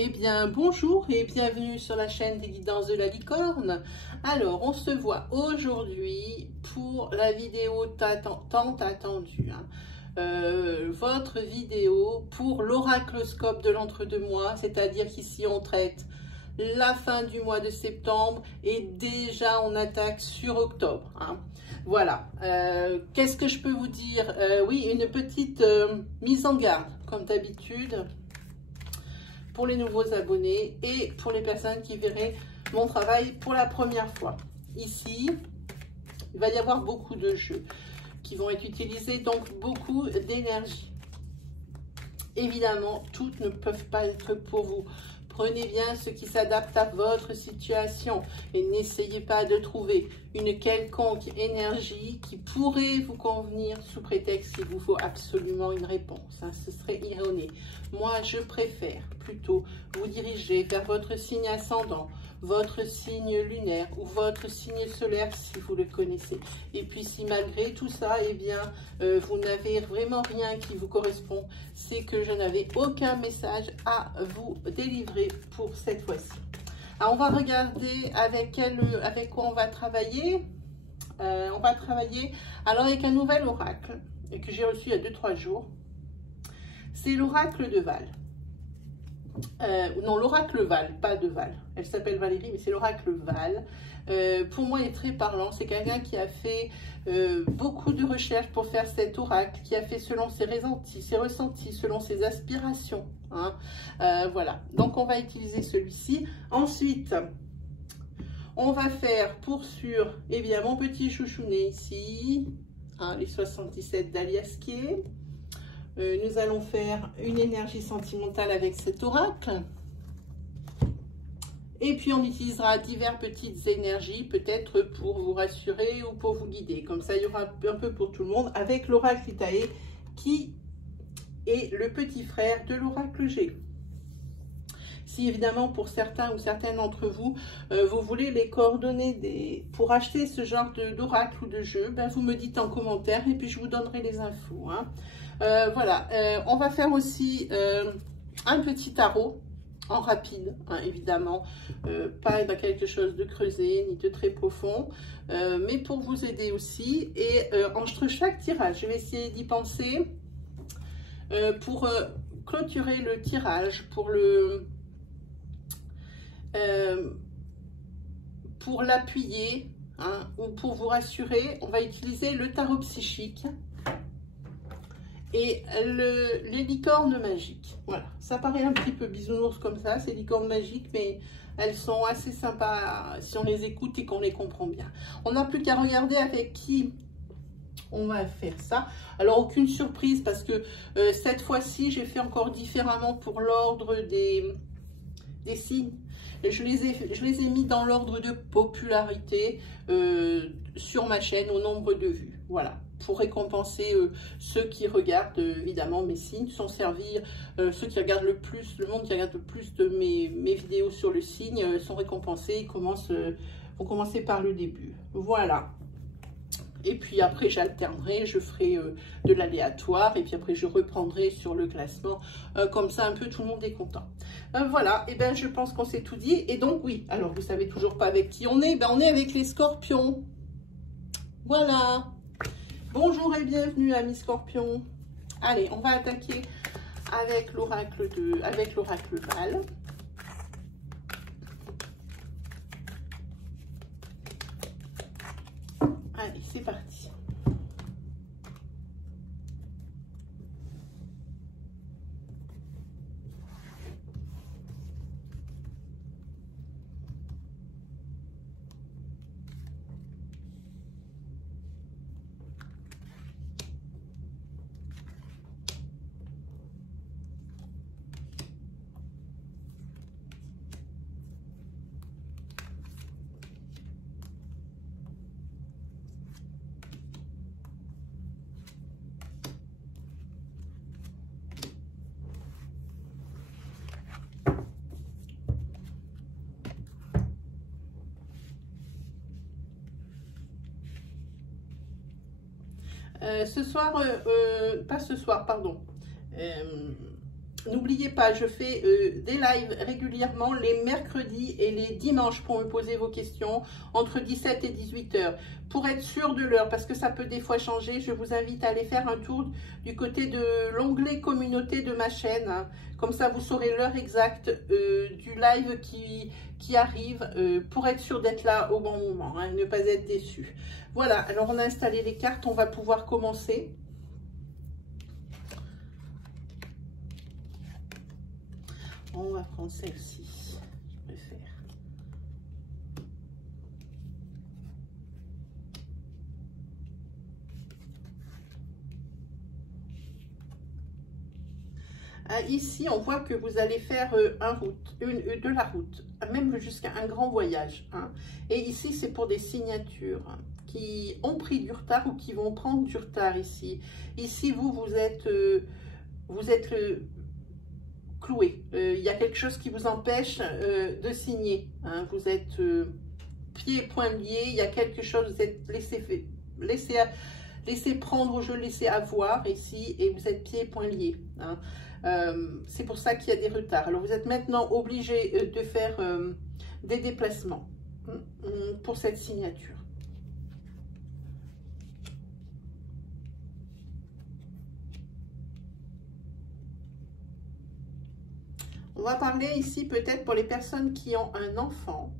Eh bien, bonjour et bienvenue sur la chaîne des guidances de la licorne. Alors, on se voit aujourd'hui pour la vidéo tant attendue. Votre vidéo pour l'oracloscope de l'entre-deux-mois, c'est-à-dire qu'ici on traite la fin du mois de septembre et déjà on attaque sur octobre. Voilà. Qu'est-ce que je peux vous dire? Oui, une petite mise en garde, comme d'habitude, pour les nouveaux abonnés et pour les personnes qui verraient mon travail pour la première fois. Ici, il va y avoir beaucoup de jeux qui vont être utilisés, donc beaucoup d'énergie. Évidemment, toutes ne peuvent pas être pour vous. Prenez bien ce qui s'adapte à votre situation et n'essayez pas de trouver une quelconque énergie qui pourrait vous convenir sous prétexte qu'il vous faut absolument une réponse. Ce serait erroné. Moi, je préfère plutôt vous diriger vers votre signe ascendant, votre signe lunaire ou votre signe solaire si vous le connaissez. Et puis si malgré tout ça, eh bien, vous n'avez vraiment rien qui vous correspond, c'est que je n'avais aucun message à vous délivrer pour cette fois-ci. Alors on va regarder avec quoi on va travailler. On va travailler alors avec un nouvel oracle et que j'ai reçu il y a 2-3 jours. C'est l'oracle de Val. Non, l'oracle Val, pas de Val. Elle s'appelle Valérie, mais c'est l'oracle Val. Pour moi, il est très parlant. C'est quelqu'un qui a fait beaucoup de recherches pour faire cet oracle, qui a fait selon ses ressentis, selon ses aspirations. Voilà. Donc, on va utiliser celui-ci. Ensuite, on va faire pour sûr, eh bien, mon petit chouchounet ici, les 77 d'Aliasquier. Nous allons faire une énergie sentimentale avec cet oracle. Et puis, on utilisera diverses petites énergies, peut-être pour vous rassurer ou pour vous guider. Comme ça, il y aura un peu pour tout le monde avec l'oracle Itae, qui est le petit frère de l'oracle G. Si évidemment, pour certains ou certaines d'entre vous, vous voulez les coordonnées pour acheter ce genre d'oracle ou de jeu, ben, vous me dites en commentaire et puis je vous donnerai les infos. Voilà, on va faire aussi un petit tarot en rapide, évidemment, pas quelque chose de creusé ni de très profond, mais pour vous aider aussi. Et entre chaque tirage, je vais essayer d'y penser pour clôturer le tirage, pour l'appuyer ou pour vous rassurer. On va utiliser le tarot psychique et les licornes magiques. Voilà, ça paraît un petit peu bisounours comme ça, ces licornes magiques, mais elles sont assez sympas si on les écoute et qu'on les comprend bien. On n'a plus qu'à regarder avec qui on va faire ça. Alors, aucune surprise parce que cette fois-ci, j'ai fait encore différemment pour l'ordre des signes. Je les ai mis dans l'ordre de popularité sur ma chaîne au nombre de vues. Voilà, pour récompenser ceux qui regardent évidemment mes signes, sans servir ceux qui regardent le plus, le monde qui regarde le plus de mes vidéos sur le signe sont récompensés. Ils vont commencer par le début. Voilà. Et puis après, j'alternerai, je ferai de l'aléatoire et puis après, je reprendrai sur le classement. Comme ça, un peu, tout le monde est content. Voilà, et bien, je pense qu'on s'est tout dit. Et donc, oui, alors, vous savez toujours pas avec qui on est. Ben, on est avec les scorpions. Voilà. Bonjour et bienvenue, amis scorpions. Allez, on va attaquer avec l'oracle Val. Allez, c'est parti. Ce soir, pas ce soir, pardon. N'oubliez pas, je fais des lives régulièrement les mercredis et les dimanches pour me poser vos questions entre 17 et 18 heures. Pour être sûr de l'heure, parce que ça peut des fois changer, je vous invite à aller faire un tour du côté de l'onglet communauté de ma chaîne. Hein. Comme ça, vous saurez l'heure exacte du live qui arrive pour être sûr d'être là au bon moment, hein, ne pas être déçu. Voilà, alors on a installé les cartes, on va pouvoir commencer. On va prendre celle-ci, je préfère. Ici, on voit que vous allez faire de la route, même jusqu'à un grand voyage. Hein. Et ici, c'est pour des signatures qui ont pris du retard ou qui vont prendre du retard ici. Ici, vous êtes cloué. Il y a quelque chose qui vous empêche de signer. Hein. Vous êtes pieds et poings liés. Il y a quelque chose, vous êtes laissé prendre au jeu, laissé avoir ici, et vous êtes pieds et poings liés. Hein. C'est pour ça qu'il y a des retards. Alors, vous êtes maintenant obligé de faire des déplacements pour cette signature. On va parler ici peut-être pour les personnes qui ont un enfant.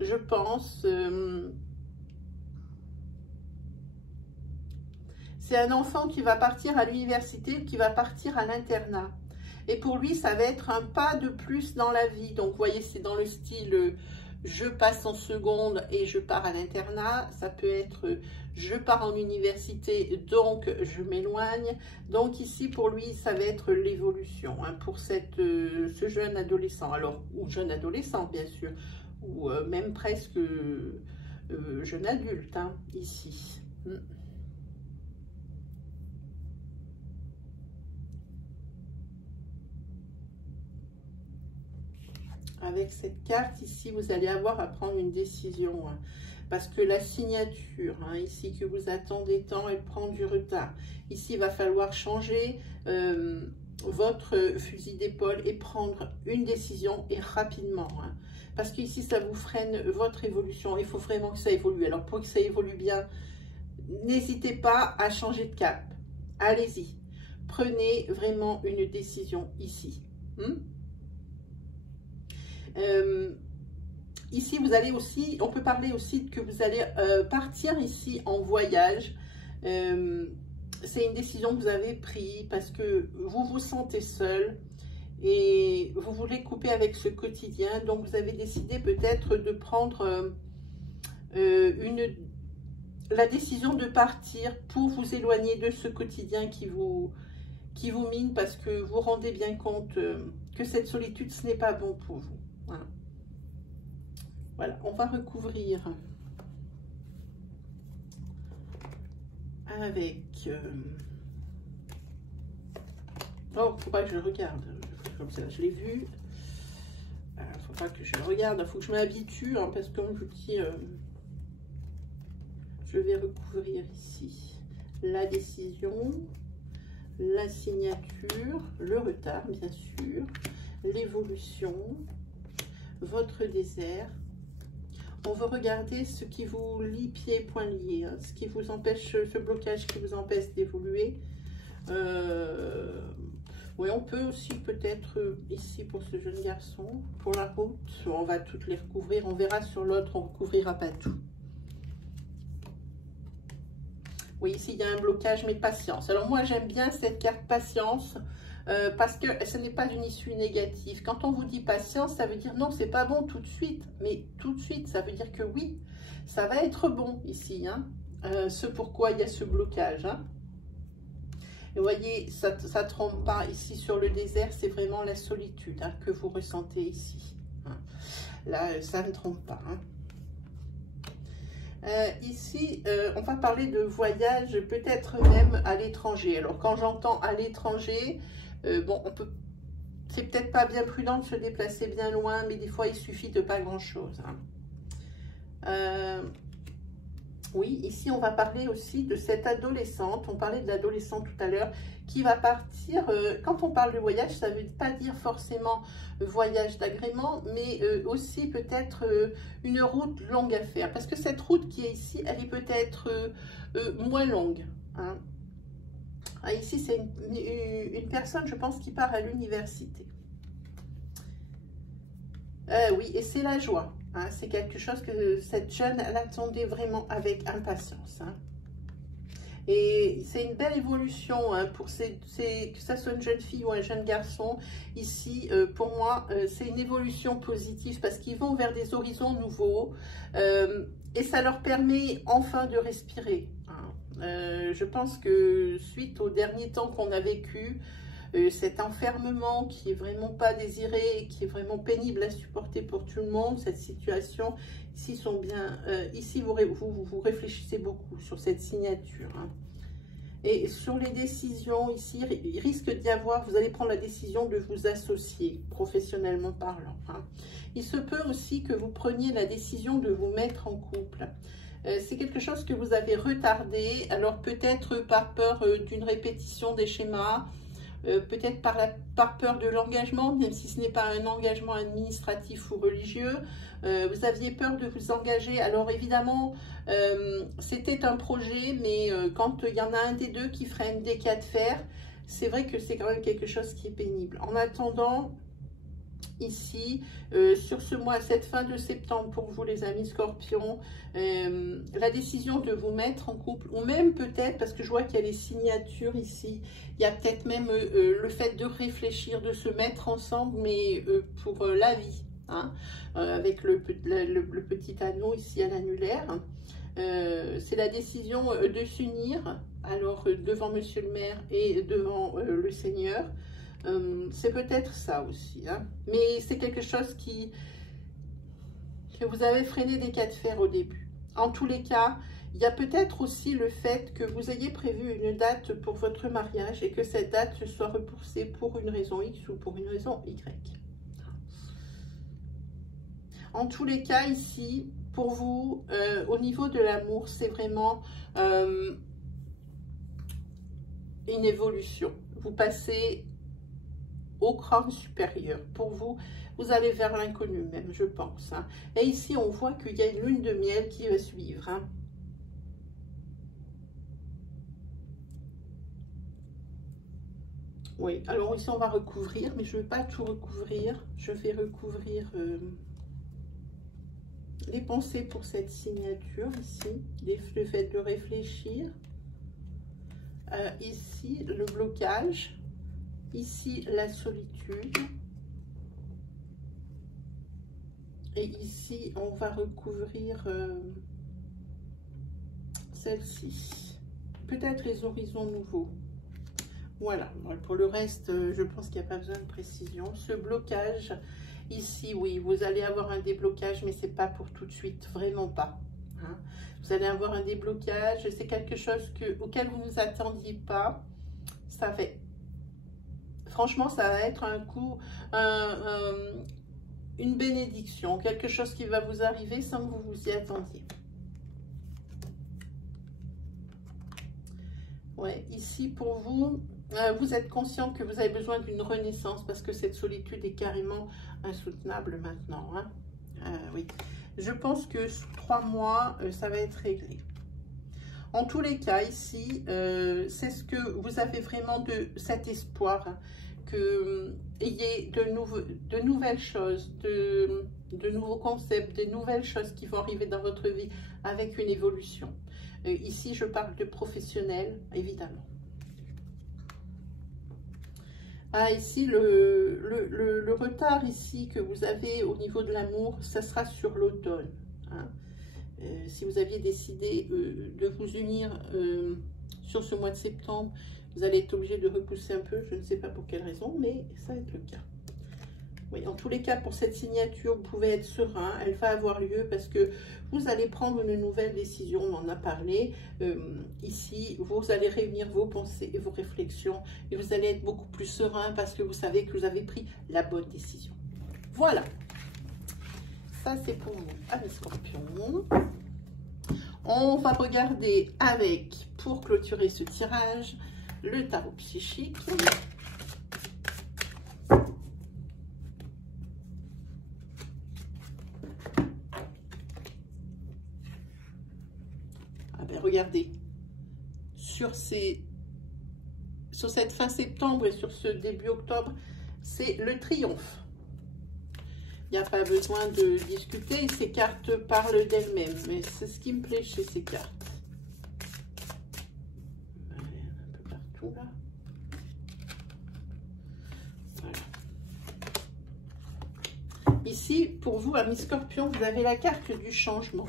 Je pense, c'est un enfant qui va partir à l'université ou qui va partir à l'internat. Et pour lui, ça va être un pas de plus dans la vie. Donc, vous voyez, c'est dans le style je passe en seconde et je pars à l'internat. Ça peut être je pars en université, donc je m'éloigne. Donc ici, pour lui, ça va être l'évolution hein, pour ce jeune adolescent. Alors, ou jeune adolescent, bien sûr, ou même presque jeune adulte, hein, ici. Avec cette carte ici, vous allez avoir à prendre une décision. Hein, parce que la signature, hein, ici, que vous attendez tant, elle prend du retard. Ici, il va falloir changer votre fusil d'épaule et prendre une décision et rapidement. Hein, parce qu'ici, ça vous freine votre évolution. Il faut vraiment que ça évolue. Alors, pour que ça évolue bien, n'hésitez pas à changer de cap. Allez-y. Prenez vraiment une décision ici. Ici, vous allez aussi, on peut parler aussi que vous allez partir ici en voyage. C'est une décision que vous avez prise parce que vous vous sentez seul et vous voulez couper avec ce quotidien. Donc, vous avez décidé peut-être de prendre la décision de partir pour vous éloigner de ce quotidien qui vous mine parce que vous rendez bien compte que cette solitude, ce n'est pas bon pour vous. Voilà. Voilà, on va recouvrir avec... Oh, faut pas que je le regarde. Comme ça, je l'ai vu. Faut pas que je le regarde. Il faut que je m'habitue, hein, parce que comme je vous dis, je vais recouvrir ici la décision, la signature, le retard, bien sûr, l'évolution, votre désert. On veut regarder ce qui vous lie pieds et poings liés, hein, ce qui vous empêche, ce blocage qui vous empêche d'évoluer. Oui, on peut aussi peut-être ici pour ce jeune garçon, pour la route, on va toutes les recouvrir. On verra sur l'autre, on ne recouvrira pas tout. Oui, ici il y a un blocage, mais patience. Alors moi j'aime bien cette carte patience. Parce que ce n'est pas une issue négative. Quand on vous dit patience, ça veut dire non, c'est pas bon tout de suite. Mais tout de suite, ça veut dire que oui, ça va être bon ici. Hein. Ce pourquoi il y a ce blocage. Hein. Et vous voyez, ça ne trompe pas ici sur le désert, c'est vraiment la solitude hein, que vous ressentez ici. Hein. Là, ça ne trompe pas. Hein. Ici, on va parler de voyage, peut-être même à l'étranger. Alors, quand j'entends à l'étranger, bon, c'est peut-être pas bien prudent de se déplacer bien loin, mais des fois, il suffit de pas grand-chose. Hein. Oui, ici, on va parler aussi de cette adolescente. On parlait de l'adolescent tout à l'heure qui va partir. Quand on parle de voyage, ça ne veut pas dire forcément voyage d'agrément, mais aussi peut-être une route longue à faire. Parce que cette route qui est ici, elle est peut-être moins longue. Hein. Ah, ici, c'est une personne, je pense, qui part à l'université. Oui, et c'est la joie. Hein, c'est quelque chose que cette jeune, elle attendait vraiment avec impatience. Hein. Et c'est une belle évolution hein, pour que ça soit une jeune fille ou un jeune garçon. Ici, pour moi, c'est une évolution positive parce qu'ils vont vers des horizons nouveaux et ça leur permet enfin de respirer. Hein. Je pense que suite aux derniers temps qu'on a vécu, cet enfermement qui est vraiment pas désiré, qui est vraiment pénible à supporter pour tout le monde, cette situation, ici, ici vous réfléchissez beaucoup sur cette signature. Hein. Et sur les décisions, ici, il risque d'y avoir, vous allez prendre la décision de vous associer, professionnellement parlant. Hein. Il se peut aussi que vous preniez la décision de vous mettre en couple. C'est quelque chose que vous avez retardé, alors peut-être par peur d'une répétition des schémas, peut-être par peur de l'engagement, même si ce n'est pas un engagement administratif ou religieux. Vous aviez peur de vous engager. Alors évidemment, c'était un projet, mais quand il y en a un des deux qui freine des cas de fer, c'est vrai que c'est quand même quelque chose qui est pénible. En attendant, ici, sur ce mois, cette fin de septembre, pour vous les amis scorpions, la décision de vous mettre en couple, ou même peut-être, parce que je vois qu'il y a les signatures ici, il y a peut-être même le fait de réfléchir, de se mettre ensemble, mais pour la vie, hein, avec le petit anneau ici à l'annulaire. C'est la décision de s'unir, alors devant Monsieur le maire et devant le Seigneur. C'est peut-être ça aussi, hein. Mais c'est quelque chose que vous avez freiné des cas de fer au début. En tous les cas, il y a peut-être aussi le fait que vous ayez prévu une date pour votre mariage et que cette date soit repoussée pour une raison X ou pour une raison Y. En tous les cas, ici, pour vous, au niveau de l'amour, c'est vraiment une évolution. Vous passez au cran supérieur. Pour vous, vous allez vers l'inconnu même, je pense. Hein. Et ici, on voit qu'il y a une lune de miel qui va suivre. Hein. Oui, alors ici, on va recouvrir, mais je ne vais pas tout recouvrir. Je vais recouvrir les pensées pour cette signature ici, le fait de réfléchir. Ici, le blocage. Ici, la solitude. Et ici, on va recouvrir celle-ci. Peut-être les horizons nouveaux. Voilà. Pour le reste, je pense qu'il n'y a pas besoin de précision. Ce blocage, ici, oui, vous allez avoir un déblocage, mais ce n'est pas pour tout de suite. Vraiment pas. Hein. Vous allez avoir un déblocage. C'est quelque chose auquel vous ne vous attendiez pas. Ça fait... Franchement, ça va être un coup, une bénédiction, quelque chose qui va vous arriver sans que vous vous y attendiez. Ouais, ici pour vous, vous êtes conscient que vous avez besoin d'une renaissance parce que cette solitude est carrément insoutenable maintenant. Hein. Oui, je pense que sous 3 mois, ça va être réglé. En tous les cas, ici, c'est ce que vous avez vraiment de cet espoir, hein, qu'il y ait de nouvelles choses, de nouveaux concepts, de nouvelles choses qui vont arriver dans votre vie avec une évolution. Ici, je parle de professionnel, évidemment. Ah, ici, le retard ici que vous avez au niveau de l'amour, ça sera sur l'automne. Hein. Si vous aviez décidé de vous unir sur ce mois de septembre, vous allez être obligé de repousser un peu. Je ne sais pas pour quelle raison, mais ça va être le cas. Oui, en tous les cas, pour cette signature, vous pouvez être serein. Elle va avoir lieu parce que vous allez prendre une nouvelle décision. On en a parlé. Ici, vous allez réunir vos pensées et vos réflexions. Et vous allez être beaucoup plus serein parce que vous savez que vous avez pris la bonne décision. Voilà. Ça, c'est pour vous, amis scorpions. On va regarder avec, pour clôturer ce tirage, le tarot psychique. Ah ben regardez, sur cette fin septembre et sur ce début octobre, c'est le triomphe. Il n'y a pas besoin de discuter, ces cartes parlent d'elles-mêmes, mais c'est ce qui me plaît chez ces cartes. Un peu partout là. Voilà. Ici, pour vous, amis Scorpions, vous avez la carte du changement.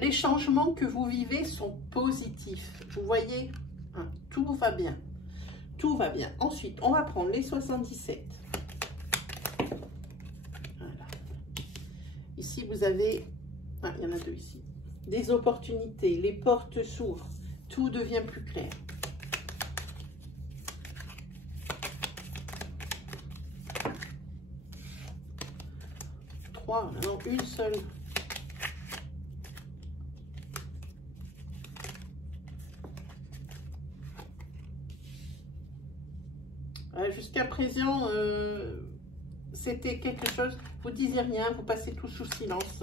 Les changements que vous vivez sont positifs. Vous voyez, hein, tout va bien. Tout va bien. Ensuite, on va prendre les 77. Voilà. Ici, vous avez... Ah, il y en a deux ici. Des opportunités. Les portes s'ouvrent. Tout devient plus clair. Trois, non, une seule. Jusqu'à présent, c'était quelque chose, vous disiez rien, vous passez tout sous silence,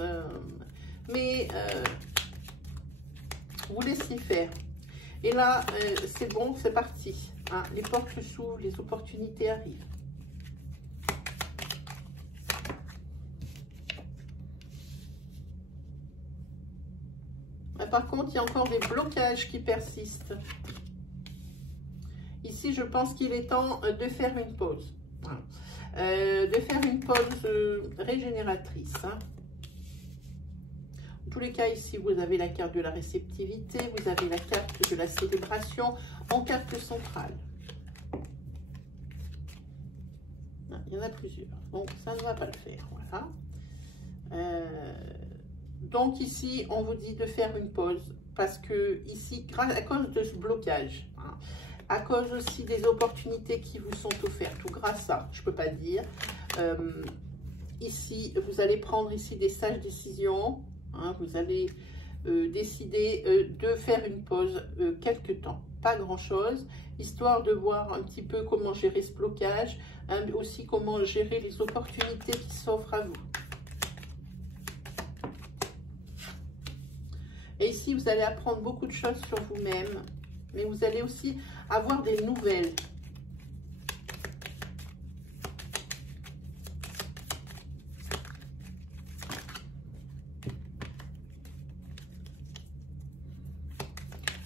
mais vous laissiez faire. Et là, c'est bon, c'est parti. Hein, les portes s'ouvrent, les opportunités arrivent. Par contre, il y a encore des blocages qui persistent. Ici, je pense qu'il est temps de faire une pause. Voilà. De faire une pause régénératrice. Hein. En tous les cas, ici, vous avez la carte de la réceptivité, vous avez la carte de la célébration en carte centrale. Non, il y en a plusieurs. Donc, ça ne va pas le faire. Voilà. Donc, ici, on vous dit de faire une pause parce que, ici, à cause de ce blocage, hein, à cause aussi des opportunités qui vous sont offertes, ou grâce à, je ne peux pas dire. Ici, vous allez prendre ici des sages décisions. Hein, vous allez décider de faire une pause quelque temps. Pas grand-chose, histoire de voir un petit peu comment gérer ce blocage, hein, mais aussi comment gérer les opportunités qui s'offrent à vous. Et ici, vous allez apprendre beaucoup de choses sur vous-même, mais vous allez aussi avoir des nouvelles.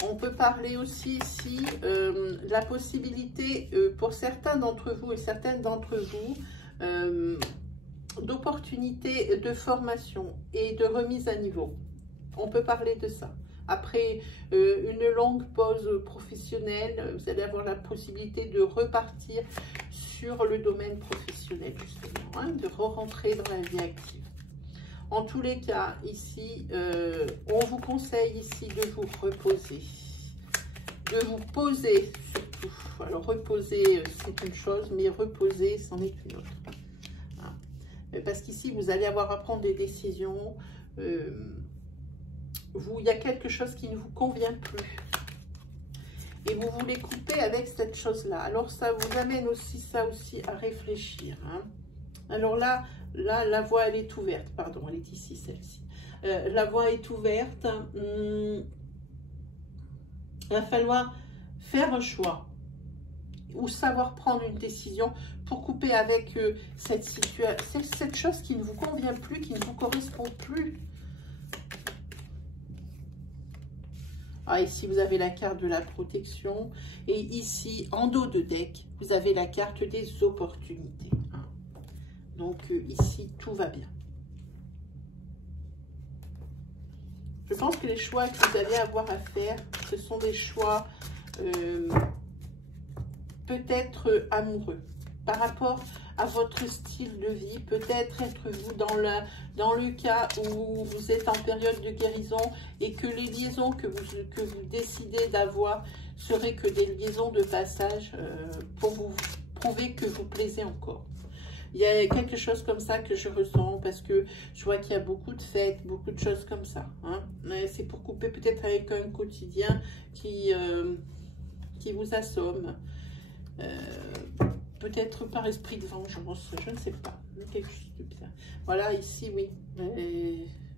On peut parler aussi ici de la possibilité pour certains d'entre vous et certaines d'entre vous d'opportunités de formation et de remise à niveau. On peut parler de ça. Après une longue pause professionnelle, vous allez avoir la possibilité de repartir sur le domaine professionnel, justement, hein, de re-rentrer dans la vie active. En tous les cas, ici, on vous conseille ici de vous reposer, de vous poser surtout. Alors, reposer, c'est une chose, mais reposer, c'en est une autre. Hein. Parce qu'ici, vous allez avoir à prendre des décisions. Il y a quelque chose qui ne vous convient plus et vous voulez couper avec cette chose-là. Alors, ça vous amène aussi, à réfléchir. Hein. Alors là, la voie, elle est ouverte. Pardon, elle est ici, celle-ci. La voie est ouverte. Il va falloir faire un choix ou savoir prendre une décision pour couper avec cette situation, cette chose qui ne vous convient plus, qui ne vous correspond plus. Ah, ici, vous avez la carte de la protection. Et ici, en dos de deck, vous avez la carte des opportunités. Hein. Donc, ici, tout va bien. Je pense que les choix que vous allez avoir à faire, ce sont des choix peut-être amoureux. Par rapport à votre style de vie, peut-être êtes-vous dans le cas où vous êtes en période de guérison et que les liaisons que vous décidez d'avoir seraient que des liaisons de passage pour vous prouver que vous plaisez encore. Il y a quelque chose comme ça que je ressens parce que je vois qu'il y a beaucoup de fêtes, beaucoup de choses comme ça. Hein. C'est pour couper peut-être avec un quotidien qui vous assomme. Peut-être par esprit de vengeance, je ne sais pas. Quelque chose de bizarre. Voilà, ici, oui.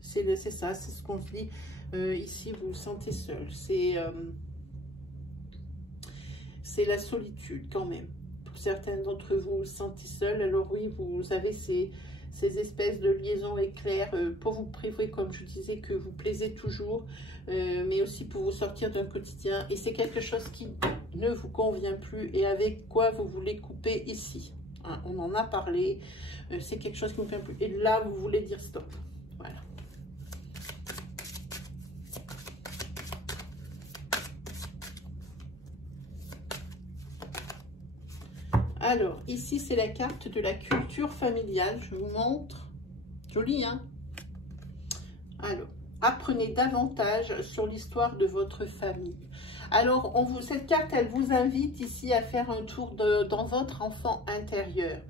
C'est ça, c'est ce qu'on se dit. Ici, vous vous sentez seul. C'est la solitude quand même. Pour certains d'entre vous, vous vous sentez seul. Alors oui, vous avez ces espèces de liaisons éclairs pour vous prouver, comme je disais, que vous plaisez toujours, mais aussi pour vous sortir d'un quotidien. Et c'est quelque chose qui ne vous convient plus et avec quoi vous voulez couper ici. Hein, on en a parlé. C'est quelque chose qui ne vous convient plus. Et là, vous voulez dire stop. Voilà. Alors, ici, c'est la carte de la culture familiale. Je vous montre. Joli, hein? Alors, apprenez davantage sur l'histoire de votre famille. Alors, cette carte, elle vous invite ici à faire un tour dans votre enfant intérieur.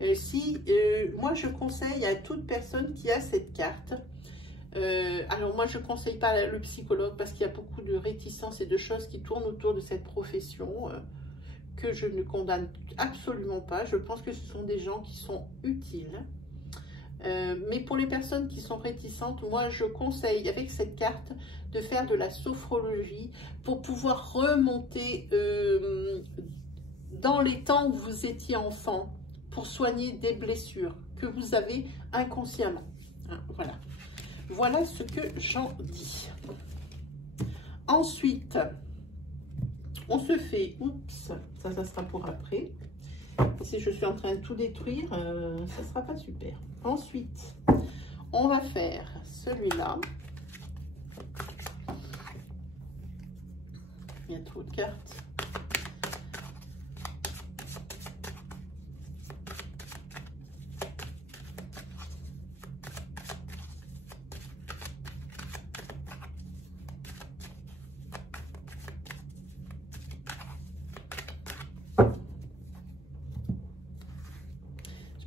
Moi, je conseille à toute personne qui a cette carte. Alors, moi, je ne conseille pas le psychologue parce qu'il y a beaucoup de réticences et de choses qui tournent autour de cette profession. Que je ne condamne absolument pas. Je pense que ce sont des gens qui sont utiles. Mais pour les personnes qui sont réticentes, moi je conseille avec cette carte de faire de la sophrologie pour pouvoir remonter dans les temps où vous étiez enfant pour soigner des blessures que vous avez inconsciemment. Hein, voilà. Voilà ce que j'en dis. Ensuite, on se fait, oups, ça sera pour après. Si je suis en train de tout détruire, ça ne sera pas super. Ensuite, on va faire celui-là. Il y a trop de cartes.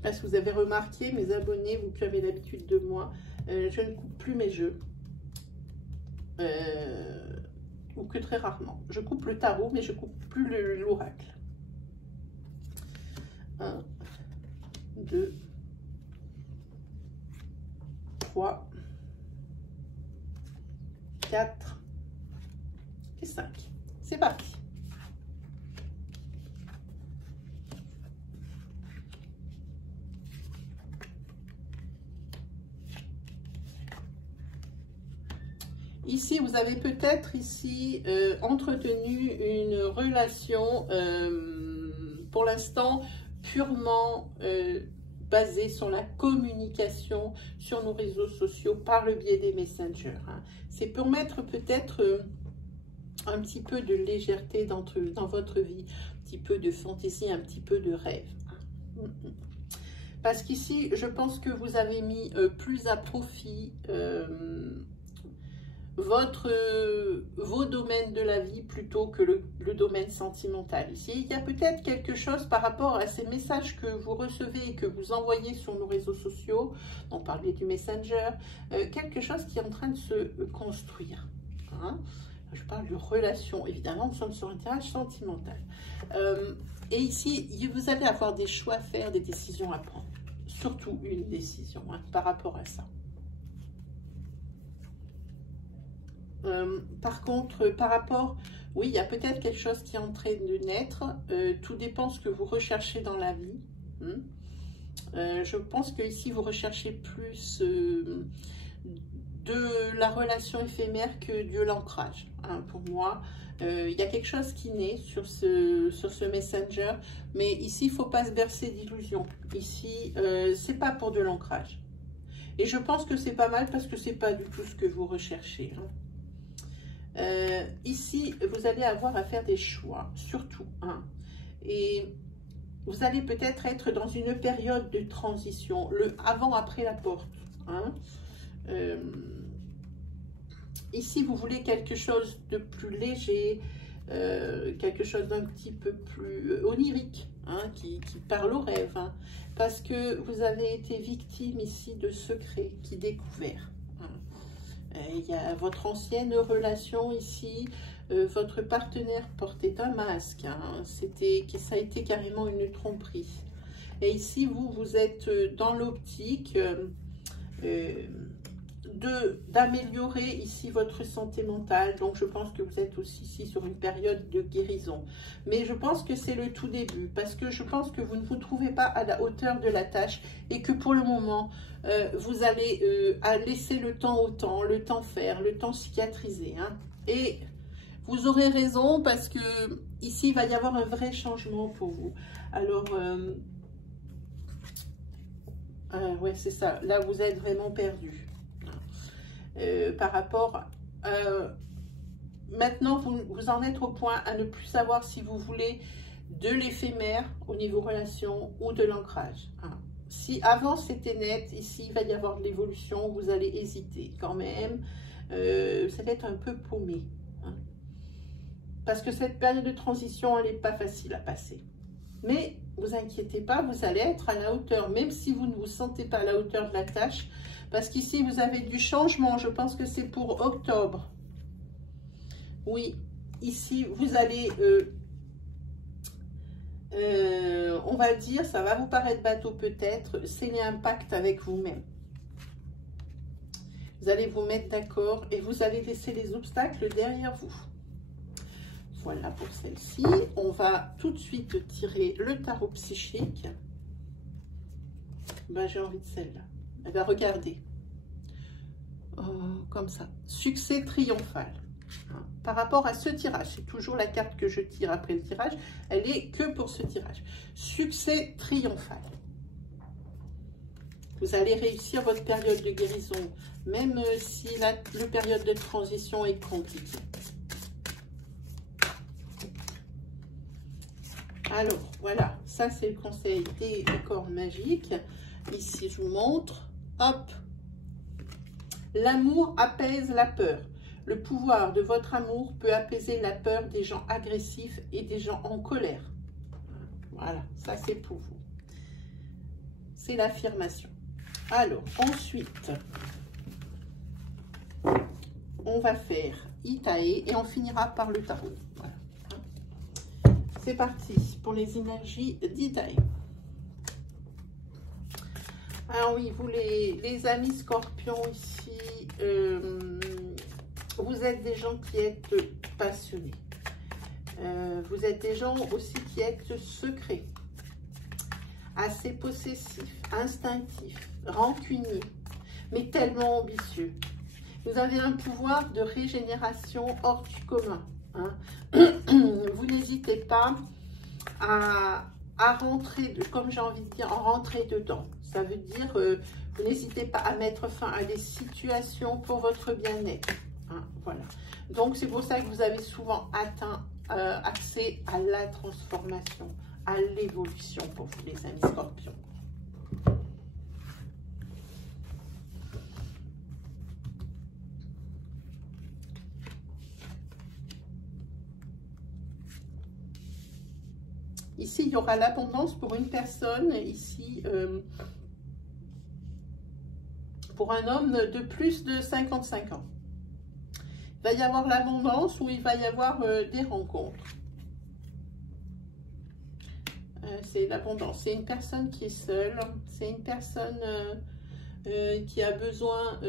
Je ne sais pas si vous avez remarqué, mes abonnés, vous qui avez l'habitude de moi, je ne coupe plus mes jeux. Ou que très rarement. Je coupe le tarot, mais je ne coupe plus l'oracle. 1, 2, 3, 4 et 5. C'est parti. Ici, vous avez peut-être ici entretenu une relation, pour l'instant, purement basée sur la communication sur nos réseaux sociaux par le biais des messengers. Hein. C'est pour mettre peut-être un petit peu de légèreté dans votre vie, un petit peu de fantaisie, un petit peu de rêve. Parce qu'ici, je pense que vous avez mis plus à profit vos domaines de la vie plutôt que le domaine sentimental. Ici, il y a peut-être quelque chose par rapport à ces messages que vous recevez et que vous envoyez sur nos réseaux sociaux, on parlait du Messenger, quelque chose qui est en train de se construire. Hein. Je parle de relation, évidemment, nous sommes sur un tirage sentimental. Et ici, vous allez avoir des choix à faire, des décisions à prendre. Surtout une décision hein, par rapport à ça. Par contre, par rapport, oui, il y a peut-être quelque chose qui est en train de naître. Tout dépend de ce que vous recherchez dans la vie. Je pense que ici vous recherchez plus de la relation éphémère que de l'ancrage. Hein, pour moi, il y a quelque chose qui naît sur ce messenger, mais ici, il ne faut pas se bercer d'illusions. Ici, c'est pas pour de l'ancrage. Et je pense que c'est pas mal parce que c'est pas du tout ce que vous recherchez. Hein. Ici, vous allez avoir à faire des choix, surtout. Hein, et vous allez peut-être être dans une période de transition, le avant-après la porte. Hein. Ici, vous voulez quelque chose de plus léger, quelque chose d'un petit peu plus onirique. hein, qui parle au rêve, hein, parce que vous avez été victime ici de secrets qui découverts. Il y a votre ancienne relation ici, votre partenaire portait un masque, hein, ça a été carrément une tromperie. Et ici, vous êtes dans l'optique d'améliorer ici votre santé mentale. Donc, je pense que vous êtes aussi ici sur une période de guérison. Mais je pense que c'est le tout début, parce que je pense que vous ne vous trouvez pas à la hauteur de la tâche et que pour le moment, vous allez laisser le temps au temps, le temps faire, le temps cicatriser. Hein. Et vous aurez raison, parce que ici, il va y avoir un vrai changement pour vous. Alors, ouais, c'est ça. Là, vous êtes vraiment perdu. Par rapport... maintenant, vous en êtes au point à ne plus savoir si vous voulez de l'éphémère au niveau relation ou de l'ancrage. Hein. Si avant c'était net, ici il va y avoir de l'évolution, vous allez hésiter quand même. Ça va être un peu paumé. Hein. Parce que cette période de transition, elle n'est pas facile à passer. Mais vous inquiétez pas, vous allez être à la hauteur, même si vous ne vous sentez pas à la hauteur de la tâche. Parce qu'ici, vous avez du changement. Je pense que c'est pour octobre. Oui, ici, vous allez, on va dire, ça va vous paraître bateau peut-être, c'est l'impact avec vous-même. Vous allez vous mettre d'accord et vous allez laisser les obstacles derrière vous. Voilà pour celle-ci. On va tout de suite tirer le tarot psychique. Ben, j'ai envie de celle-là. Eh bien, regardez. Comme ça. Succès triomphal. Par rapport à ce tirage, c'est toujours la carte que je tire après le tirage, elle est que pour ce tirage. Succès triomphal. Vous allez réussir votre période de guérison, même si la période de transition est compliquée. Alors, voilà, ça c'est le conseil des cordes magiques. Ici, je vous montre. Hop. L'amour apaise la peur. Le pouvoir de votre amour peut apaiser la peur des gens agressifs et des gens en colère. Voilà, ça c'est pour vous. C'est l'affirmation. Alors, ensuite, on va faire Itae et on finira par le tarot. Voilà. C'est parti pour les énergies d'Itae. Alors oui, vous les amis scorpions ici, vous êtes des gens qui êtes passionnés. Vous êtes des gens aussi qui êtes secrets, assez possessifs, instinctifs, rancuniers, mais tellement ambitieux. Vous avez un pouvoir de régénération hors du commun. Hein. Vous n'hésitez pas à rentrer, comme j'ai envie de dire, en rentrer dedans. Ça veut dire, vous n'hésitez pas à mettre fin à des situations pour votre bien-être. Hein, voilà. Donc, c'est pour ça que vous avez souvent atteint accès à la transformation, à l'évolution pour vous, les amis scorpions. Ici, il y aura l'abondance pour une personne, ici, pour un homme de plus de 55 ans. Il va y avoir l'abondance ou il va y avoir des rencontres. C'est l'abondance. C'est une personne qui est seule. C'est une personne qui a besoin...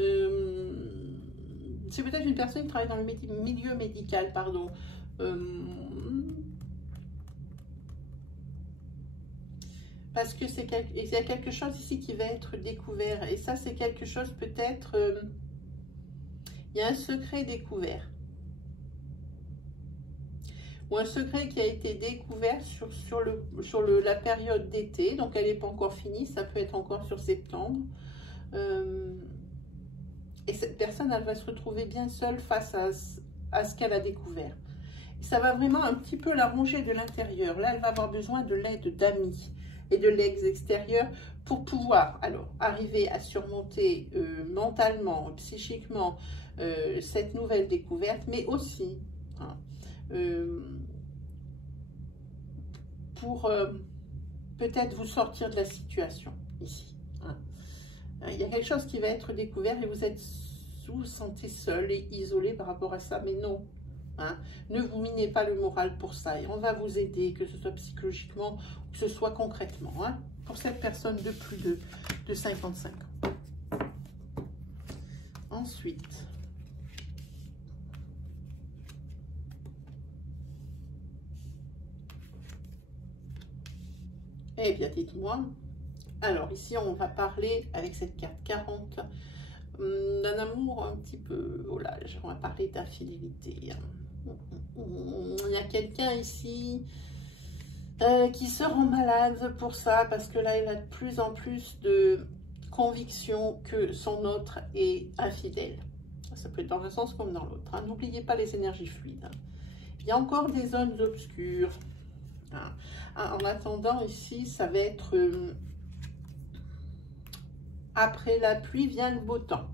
c'est peut-être une personne qui travaille dans le milieu médical, pardon. Parce que il y a quelque chose ici qui va être découvert. Et ça, c'est quelque chose peut-être... il y a un secret découvert. Ou un secret qui a été découvert sur la période d'été. Donc, elle n'est pas encore finie. Ça peut être encore sur septembre. Et cette personne, elle va se retrouver bien seule face à ce qu'elle a découvert. Et ça va vraiment un petit peu la ronger de l'intérieur. Là, elle va avoir besoin de l'aide d'amis et de l'extérieur pour pouvoir alors arriver à surmonter mentalement, psychiquement cette nouvelle découverte, mais aussi hein, pour peut-être vous sortir de la situation ici. Hein. Il y a quelque chose qui va être découvert et vous vous sentez seul et isolé par rapport à ça, mais non. Hein. Ne vous minez pas le moral pour ça et on va vous aider, que ce soit psychologiquement ou que ce soit concrètement, hein, pour cette personne de plus de 55 ans. Ensuite, eh bien, dites-moi. Alors, ici, on va parler, avec cette carte 40, d'un amour un petit peu au large. On va parler d'infidélité. Il y a quelqu'un ici qui se rend malade pour ça, parce que là, il a de plus en plus de conviction que son autre est infidèle. Ça peut être dans un sens comme dans l'autre. Hein. N'oubliez pas les énergies fluides. Hein. Il y a encore des zones obscures. Hein. En attendant, ici, ça va être... après la pluie vient le beau temps.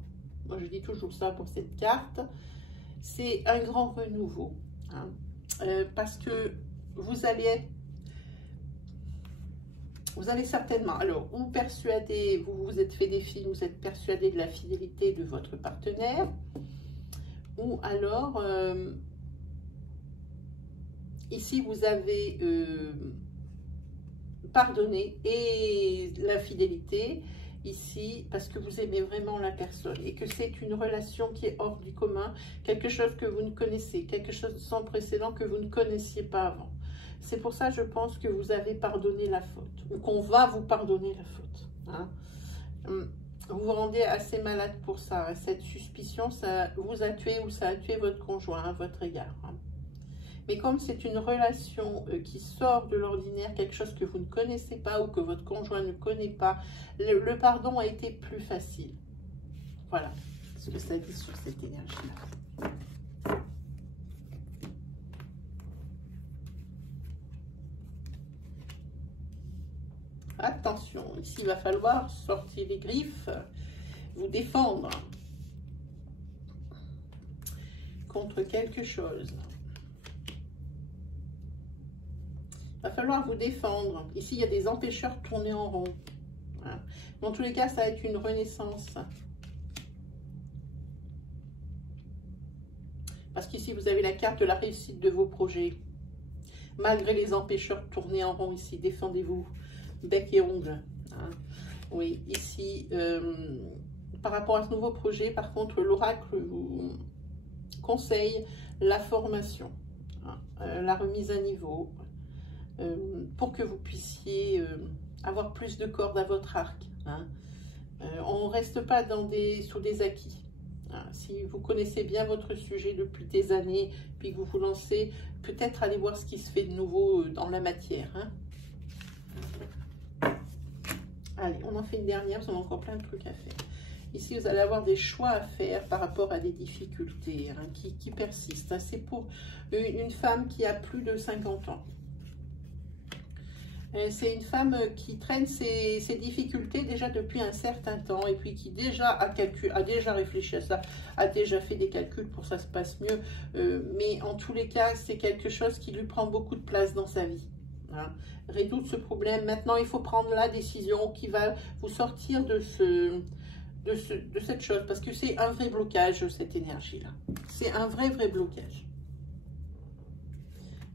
Moi, je dis toujours ça pour cette carte. C'est un grand renouveau. Hein. Parce que vous allez certainement, alors, ou persuader, vous vous êtes fait des films, vous êtes persuadé de la fidélité de votre partenaire, ou alors, ici, vous avez pardonné et l'infidélité, ici, parce que vous aimez vraiment la personne et que c'est une relation qui est hors du commun, quelque chose que vous ne connaissez, quelque chose sans précédent que vous ne connaissiez pas avant. C'est pour ça, je pense, que vous avez pardonné la faute, ou qu'on va vous pardonner la faute. Hein. Vous vous rendez assez malade pour ça. Cette suspicion, ça vous a tué ou ça a tué votre conjoint à votre égard. Hein. Mais comme c'est une relation qui sort de l'ordinaire, quelque chose que vous ne connaissez pas ou que votre conjoint ne connaît pas, le pardon a été plus facile. Voilà ce que ça dit sur cette énergie-là. Attention, ici il va falloir sortir les griffes, vous défendre contre quelque chose. Il va falloir vous défendre. Ici, il y a des empêcheurs tournés en rond. Voilà. Dans tous les cas, ça va être une renaissance. Parce qu'ici, vous avez la carte de la réussite de vos projets. Malgré les empêcheurs tournés en rond ici, défendez-vous. Bec et ongles. Hein. Oui, ici, par rapport à ce nouveau projet, par contre, l'oracle vous conseille la formation, hein, la remise à niveau, pour que vous puissiez avoir plus de cordes à votre arc. Hein. On ne reste pas sous des acquis. Hein. Si vous connaissez bien votre sujet depuis des années, puis que vous vous lancez, peut-être aller voir ce qui se fait de nouveau dans la matière. Hein. Allez, on en fait une dernière, parce qu'on a encore plein de trucs à faire. Ici, vous allez avoir des choix à faire par rapport à des difficultés, hein, qui persistent. Hein. C'est pour une femme qui a plus de 50 ans. C'est une femme qui traîne ses difficultés déjà depuis un certain temps et puis qui déjà a déjà réfléchi à ça, a déjà fait des calculs pour que ça se passe mieux. Mais en tous les cas, c'est quelque chose qui lui prend beaucoup de place dans sa vie. Hein. Résoudre ce problème. Maintenant, il faut prendre la décision qui va vous sortir de cette chose. Parce que c'est un vrai blocage, cette énergie-là. C'est un vrai blocage.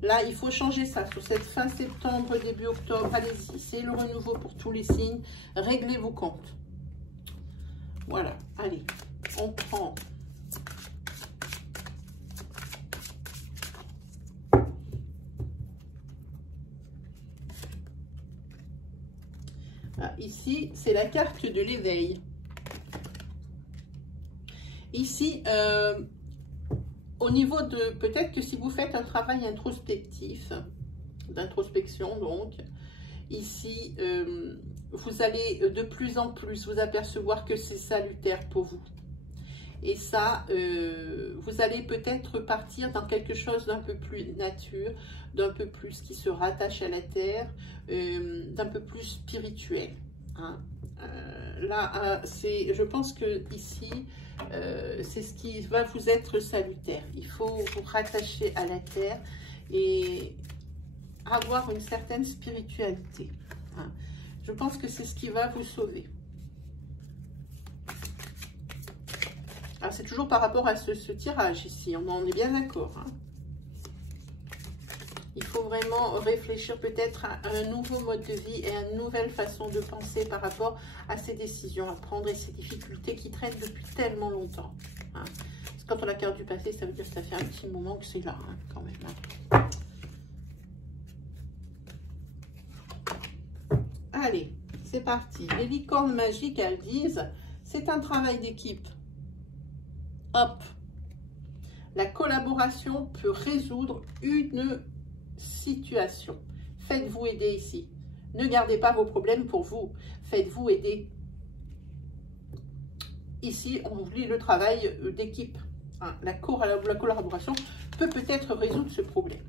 Là, il faut changer ça. Sur cette fin septembre, début octobre, allez-y. C'est le renouveau pour tous les signes. Réglez vos comptes. Voilà. Allez, on prend... Ah, ici, c'est la carte de l'éveil. Ici, au niveau de... Peut-être que si vous faites un travail introspectif, d'introspection donc, ici, vous allez de plus en plus vous apercevoir que c'est salutaire pour vous. Et ça, vous allez peut-être partir dans quelque chose d'un peu plus nature, d'un peu plus qui se rattache à la terre, d'un peu plus spirituel. Hein. Là, je pense que ici, c'est ce qui va vous être salutaire. Il faut vous rattacher à la terre et avoir une certaine spiritualité. Hein. Je pense que c'est ce qui va vous sauver. Alors, c'est toujours par rapport à ce tirage ici, on en est bien d'accord. Hein. Il faut vraiment réfléchir peut-être à un nouveau mode de vie et à une nouvelle façon de penser par rapport à ces décisions à prendre et ces difficultés qui traînent depuis tellement longtemps. Hein. Parce que quand on a la carte du passé, ça veut dire que ça fait un petit moment que c'est là, hein, quand même. Hein. Allez, c'est parti. Les licornes magiques, elles disent, c'est un travail d'équipe. Hop. La collaboration peut résoudre une situation. Faites-vous aider ici. Ne gardez pas vos problèmes pour vous. Faites-vous aider. Ici, on oublie le travail d'équipe. Hein, la collaboration peut peut-être résoudre ce problème.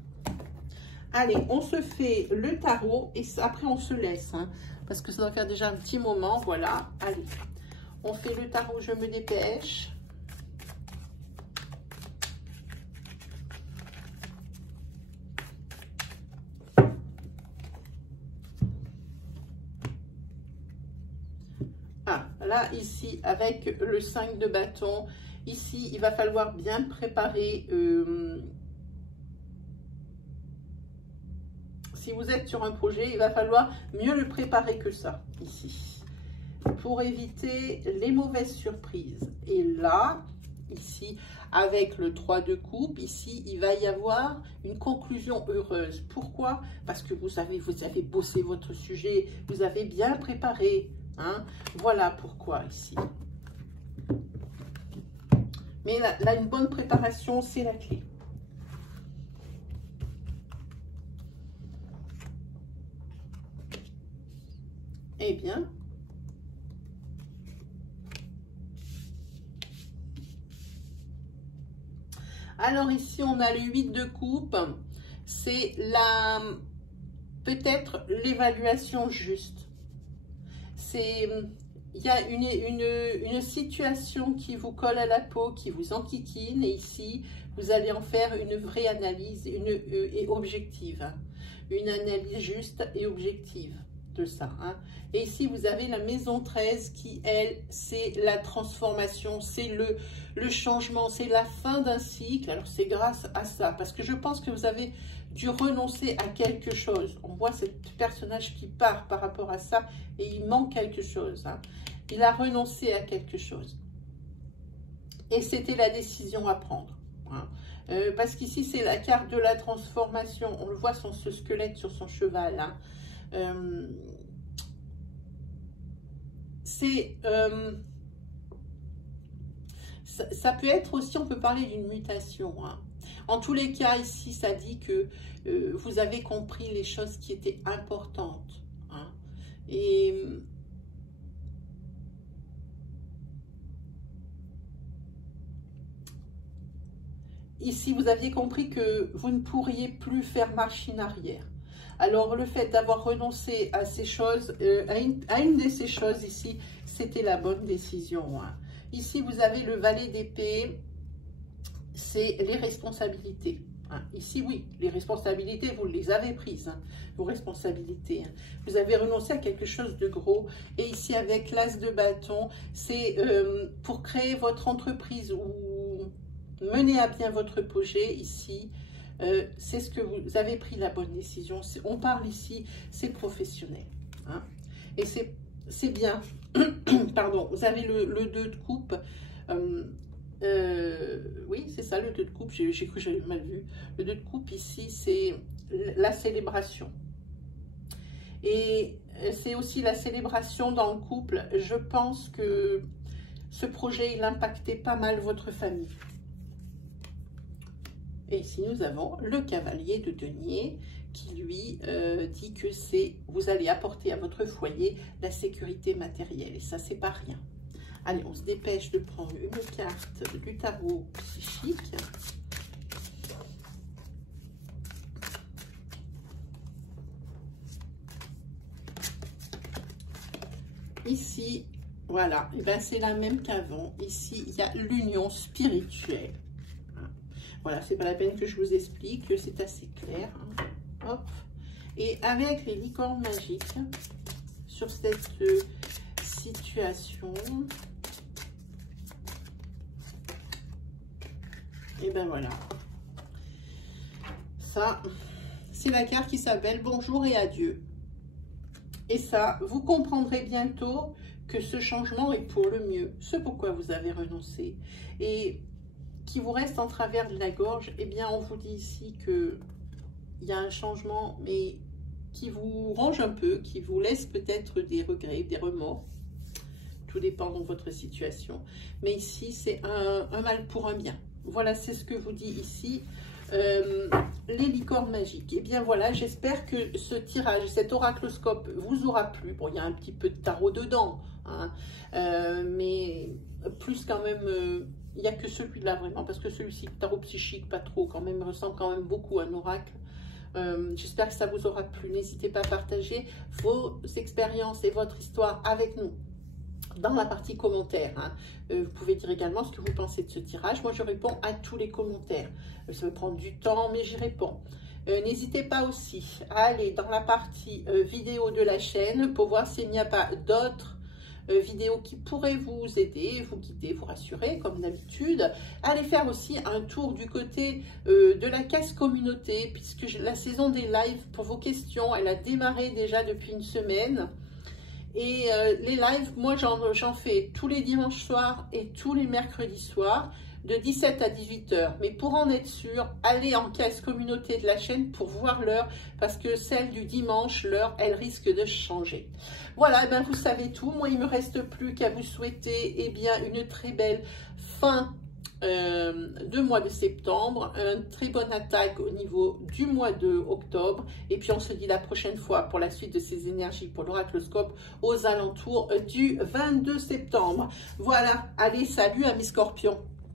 Allez, on se fait le tarot et après on se laisse. Hein, parce que ça doit faire déjà un petit moment. Voilà. Allez, on fait le tarot, je me dépêche. Là, ici, avec le 5 de bâton, ici, il va falloir bien préparer. Si vous êtes sur un projet, il va falloir mieux le préparer que ça, ici, pour éviter les mauvaises surprises. Et là, ici, avec le 3 de coupe, ici, il va y avoir une conclusion heureuse. Pourquoi? Parce que vous avez bossé votre sujet, vous avez bien préparé. Hein? Voilà pourquoi ici. Mais là, une bonne préparation, c'est la clé. Eh bien, alors ici, on a le 8 de coupe. C'est peut-être l'évaluation juste. Il y a une situation qui vous colle à la peau, qui vous enquiquine, et ici, vous allez en faire une vraie analyse et objective. Hein. Une analyse juste et objective de ça. Hein. Et ici, vous avez la maison 13 qui, elle, c'est la transformation, c'est le changement, c'est la fin d'un cycle. Alors, c'est grâce à ça, parce que je pense que vous avez dû renoncer à quelque chose. On voit ce personnage qui part par rapport à ça et il manque quelque chose. Hein. Il a renoncé à quelque chose. Et c'était la décision à prendre. Hein. Parce qu'ici, c'est la carte de la transformation. On le voit, ce squelette sur son cheval. Hein. Ça peut être aussi, on peut parler d'une mutation. Hein. En tous les cas, ici, ça dit que vous avez compris les choses qui étaient importantes. Hein. Et ici, vous aviez compris que vous ne pourriez plus faire machine arrière. Alors, le fait d'avoir renoncé à ces choses, à une de ces choses ici, c'était la bonne décision. Hein. Ici, vous avez le valet d'épée, c'est les responsabilités. Hein. Ici, oui, les responsabilités, vous les avez prises, hein, vos responsabilités. Hein. Vous avez renoncé à quelque chose de gros. Et ici, avec l'as de bâton, c'est pour créer votre entreprise ou mener à bien votre projet ici. C'est ce que vous avez pris la bonne décision. On parle ici, c'est professionnel. Hein. Et c'est bien. Pardon, vous avez le 2 de coupe. Oui, c'est ça, le 2 de coupe. J'ai cru que j'avais mal vu. Le 2 de coupe ici, c'est la célébration. Et c'est aussi la célébration dans le couple. Je pense que ce projet, il impactait pas mal votre famille. Et ici, nous avons le cavalier de denier qui, lui, dit que vous allez apporter à votre foyer la sécurité matérielle. Et ça, c'est pas rien. Allez, on se dépêche de prendre une carte du tarot psychique. Ici, voilà, et ben c'est la même qu'avant. Ici, il y a l'union spirituelle. Voilà, c'est pas la peine que je vous explique, c'est assez clair. Hein. Hop. Et avec les licornes magiques, sur cette situation, et ben voilà. Ça, c'est la carte qui s'appelle Bonjour et Adieu. Et ça, vous comprendrez bientôt que ce changement est pour le mieux. Ce pourquoi vous avez renoncé. Et qui vous reste en travers de la gorge, eh bien, on vous dit ici que il y a un changement, mais qui vous ronge un peu, qui vous laisse peut-être des regrets, des remords. Tout dépend de votre situation. Mais ici, c'est un mal pour un bien. Voilà, c'est ce que vous dit ici. Les licornes magiques. Et bien voilà, j'espère que ce tirage, cet oracloscope vous aura plu. Bon, il y a un petit peu de tarot dedans, hein, mais plus quand même, il n'y a que celui-là vraiment, parce que celui-ci, tarot psychique, pas trop, quand même, ressemble quand même beaucoup à un oracle. J'espère que ça vous aura plu. N'hésitez pas à partager vos expériences et votre histoire avec nous dans la partie commentaires. Hein. Vous pouvez dire également ce que vous pensez de ce tirage. Moi, je réponds à tous les commentaires. Ça va prendre du temps, mais j'y réponds. N'hésitez pas aussi à aller dans la partie vidéo de la chaîne pour voir s'il n'y a pas d'autres vidéos qui pourraient vous aider, vous guider, vous rassurer, comme d'habitude. Allez faire aussi un tour du côté de la case communauté, puisque la saison des lives pour vos questions, elle a démarré déjà depuis une semaine. Et les lives, moi, j'en fais tous les dimanches soirs et tous les mercredis soirs, de 17 à 18 h. Mais pour en être sûr, allez en case communauté de la chaîne pour voir l'heure, parce que celle du dimanche, l'heure, elle risque de changer. Voilà, eh bien, vous savez tout. Moi, il ne me reste plus qu'à vous souhaiter eh bien, une très belle fin de mois de septembre, une très bonne attaque au niveau du mois de octobre, et puis on se dit la prochaine fois pour la suite de ces énergies pour l'oracloscope aux alentours du 22 septembre. Voilà, allez, salut à mes scorpions.